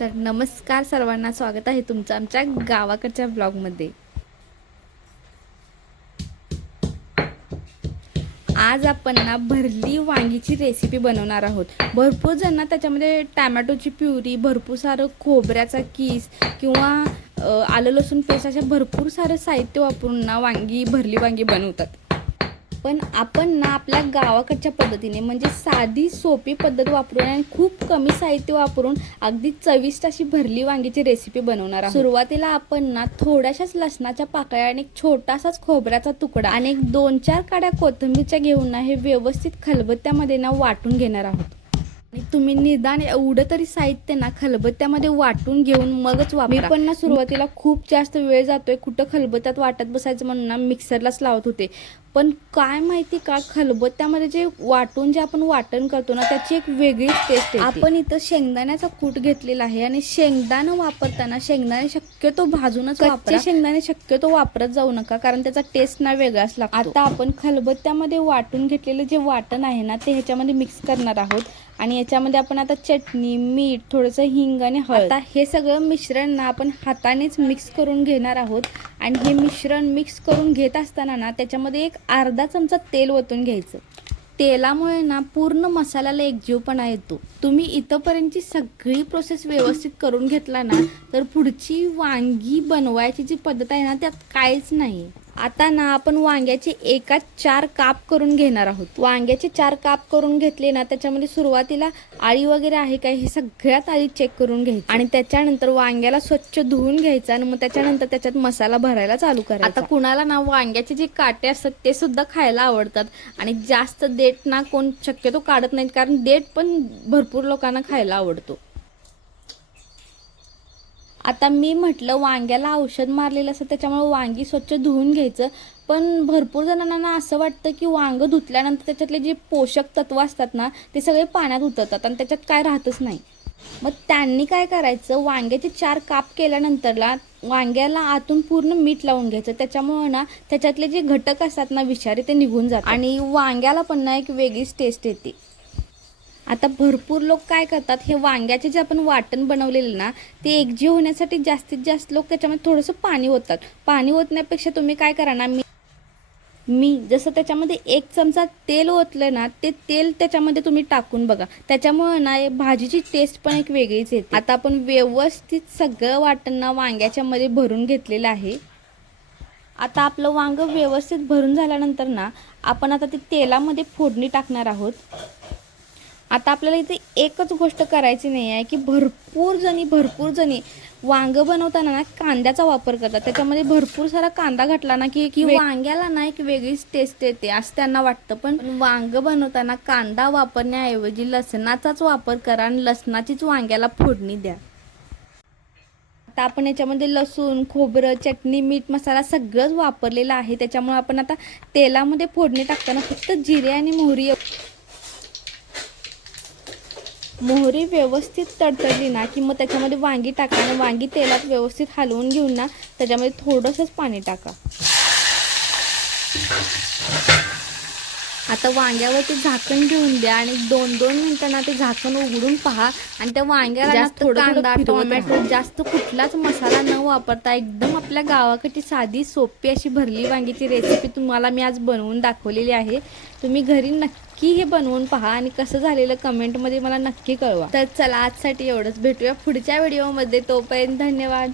तर नमस्कार सर्वांना, स्वागत आहे तुमचं आमच्या गावाकडच्या ब्लॉगमध्ये। आज आपण ना भरली वांगीची रेसिपी बनवणार आहोत। भरपूर जण त्याच्यामध्ये टोमॅटोची प्युरी, भरपूर सारं खोबऱ्याचा किस किंवा आलं लसूण पेस्ट अशा भरपूर सारं साहित्य वापरून ना भरली वांगी बनवतात। पण आपण ना आपल्या गावाकडच्या पद्धतीने म्हणजे साधी सोपी पद्धत वापरून आणि खूप कमी साहित्य वापरून अगदी चविष्ट अशी भरली वांगीची रेसिपी बनवणार आहोत। सुरुवातीला आपण ना थोड्याशाच लसणाच्या पाकळ्या आणि एक छोटासाच खोबऱ्याचा तुकडा आणि एक 2-4 काड्या कोथिंबीरच्या घेऊन ना हे व्यवस्थित खलबत्त्यामध्ये ना वाटून घेणार आहोत। तुम्ही निदान एवढं तरी साहित्य ना खलबत्त्यामध्ये वाटून घेऊन मगच वापरा। मी पण ना सुरुवातीला खूप जास्त वेळ जातोय, कुठं खलबत्त्यात वाटत बसायचं म्हणून ना मिक्सरलाच लावत होते। पण काय माहिती का, खलबत्त्यामध्ये जे वाटून जे आपण वाटण करतो ना त्याची एक वेगळीच टेस्ट येते। आपण इथं शेंगदाण्याचा कूट घेतलेला आहे आणि शेंगदाणं वापरताना शेंगदाणे शक्यतो भाजूनच वापरा। शेंगदाणे शक्यतो वापरत जाऊ नका, कारण त्याचा टेस्ट ना वेगळाच लागतो। आता आपण खलबत्त्यामध्ये वाटून घेतलेले जे वाटण आहे ना ते ह्याच्यामध्ये मिक्स करणार आहोत आणि याच्यामध्ये आपण आता चटणी, मीठ, थोडंसं हिंग आणि हळद, आता हे सगळं मिश्रण ना आपण हातानेच मिक्स करून घेणार आहोत। आणि हे मिश्रण मिक्स करून घेत असताना ना त्याच्यामध्ये एक अर्धा चमचा तेल ओतून घ्यायचं। तेलामुळे ना पूर्ण मसाल्याला एकजीवपणा येतो। तुम्ही इथपर्यंतची सगळी प्रोसेस व्यवस्थित करून घेतला ना तर पुढची वांगी बनवायची जी पद्धत आहे ना त्यात काहीच नाही। आता ना आपण वांग्याचे एकाच 4 काप करून घेणार आहोत। वांग्याचे 4 काप करून घेतले ना त्याच्यामध्ये सुरुवातीला आळी वगैरे आहे काय हे सगळ्यात आधी चेक करून घ्यायचं आणि त्याच्यानंतर वांग्याला स्वच्छ धुवून घ्यायचं आणि मग त्याच्यानंतर त्याच्यात मसाला भरायला चालू करायचा। आता कुणाला ना वांग्याचे जे काटे असतात ते सुद्धा खायला आवडतात आणि जास्त देठ ना कोण शक्यतो काढत नाहीत, कारण देठ पण भरपूर लोकांना खायला आवडतो। आता मी म्हटलं वांग्याला औषध मारलेलं असतं त्याच्यामुळे वांगी स्वच्छ धुवून घ्यायचं, पण भरपूर जणांना असं वाटतं की वांग धुतल्यानंतर त्याच्यातले जे पोषक तत्व असतात ना ते सगळे पाण्यात उतरतात आणि त्याच्यात काय राहतच नाही। मग त्यांनी काय करायचं, वांग्याचे 4 काप केल्यानंतरला वांग्याला आतून पूर्ण मीठ लावून घ्यायचं। त्याच्यामुळे ना त्याच्यातले जे घटक असतात ना विषारी ते निघून जातात आणि वांग्याला पण ना एक वेगळीच टेस्ट येते। आता भरपूर लोक काय करतात, हे वांग्याचे जे आपण वाटण बनवलेलं ना ते एकजीव होण्यासाठी जास्तीत जास्त लोक त्याच्यामध्ये थोडंसं पाणी ओततात। पाणी ओतण्यापेक्षा तुम्ही काय करा ना, मी जसं त्याच्यामध्ये 1 चमचा तेल ओतलं ना ते तेल त्याच्यामध्ये तुम्ही टाकून बघा, त्याच्यामुळे ना भाजीची टेस्ट पण एक वेगळीच येते। आता आपण व्यवस्थित सगळं वाटण ना वांग्याच्या मध्ये भरून घेतलेलं आहे। आता आपलं वांग व्यवस्थित भरून झाल्यानंतर ना आपण आता ते तेलामध्ये फोडणी टाकणार आहोत। आता आपल्याला इथे एकच गोष्ट करायची नाही आहे की भरपूर जणी वांग बनवताना ना कांद्याचा वापर करतात। त्याच्यामध्ये भरपूर सारा कांदा घातला ना की वांग्याला ना एक वेगळीच टेस्ट येते असं त्यांना वाटतं, पण वांग बनवताना कांदा वापरण्याऐवजी लसणाचाच वापर करा आणि लसणाचीच वांग्याला फोडणी द्या। आता आपण याच्यामध्ये लसूण, खोबरं, चटणी, मीठ, मसाला सगळंच वापरलेलं आहे। त्याच्यामुळे आपण आता तेलामध्ये फोडणी टाकताना फक्त जिरे आणि मोहरी व्यवस्थित तडतडली ना की मग त्याच्यामध्ये वांगी टाका आणि वांगी तेलात व्यवस्थित हलवून घेऊन ना त्याच्यामध्ये थोडंसंच पाणी टाका। आता वांग्यावरती झाकण ठेवून द्या आणि 2-2 मिनिटांना ते झाकण उघडून पहा आणि त्या वांग्याला जास्त कांदा, टोमॅटो, जास्त कुठलाच मसाला न वापरता एकदम आपल्या गावाकडची साधी सोपी अशी भरली वांगीची रेसिपी तुम्हाला मी आज बनवून दाखवलेली आहे। तुम्ही घरी नक्की हे बनवून पहा आणि कसं झालेलं कमेंटमध्ये मला नक्की कळवा। तर चला आजसाठी एवढंच, भेटूया पुढच्या व्हिडिओमध्ये, तोपर्यंत धन्यवाद।